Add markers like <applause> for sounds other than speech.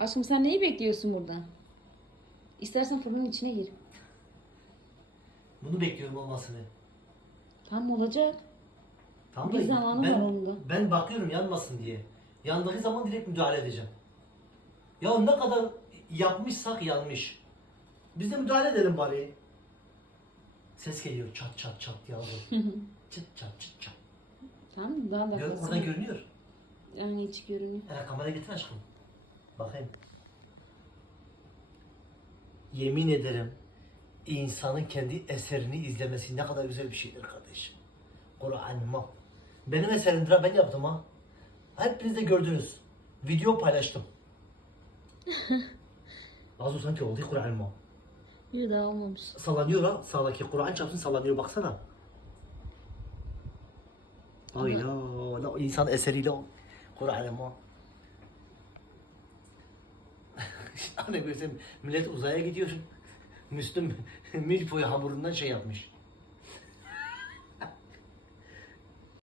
Aşkım sen neyi bekliyorsun burada? İstersen fırının içine gir. Bunu bekliyorum olmasını. Tam olacak. Tamam Bir da zamanı ben, var onun da. ben bakıyorum yanmasın diye. Yandığı zaman direkt müdahale edeceğim. Ya ne kadar yapmışsak yanmış. Biz de müdahale edelim bari. Ses geliyor çat çat çat yavrum. <laughs> çıt çat çıt çat. Tamam mı? Daha da Gör, oradan görünüyor. Yani içi görünüyor. Hele kamera getir aşkım. Bakayım. Yemin ederim insanın kendi eserini izlemesi ne kadar güzel bir şeydir kardeşim. Kur'an'ıma. Benim eserimdir ben yaptım ha. Hepiniz de gördünüz. Video paylaştım. <laughs> Az sanki oldu Kur'an'ıma. Bir daha olmamış. Sallanıyor ha. Sağdaki Kur'an çarpsın sallanıyor baksana. La insan eseriyle. Kur'an'ıma. Anne görsem millet uzaya gidiyor. Müslüm milfoyu hamurundan şey yapmış.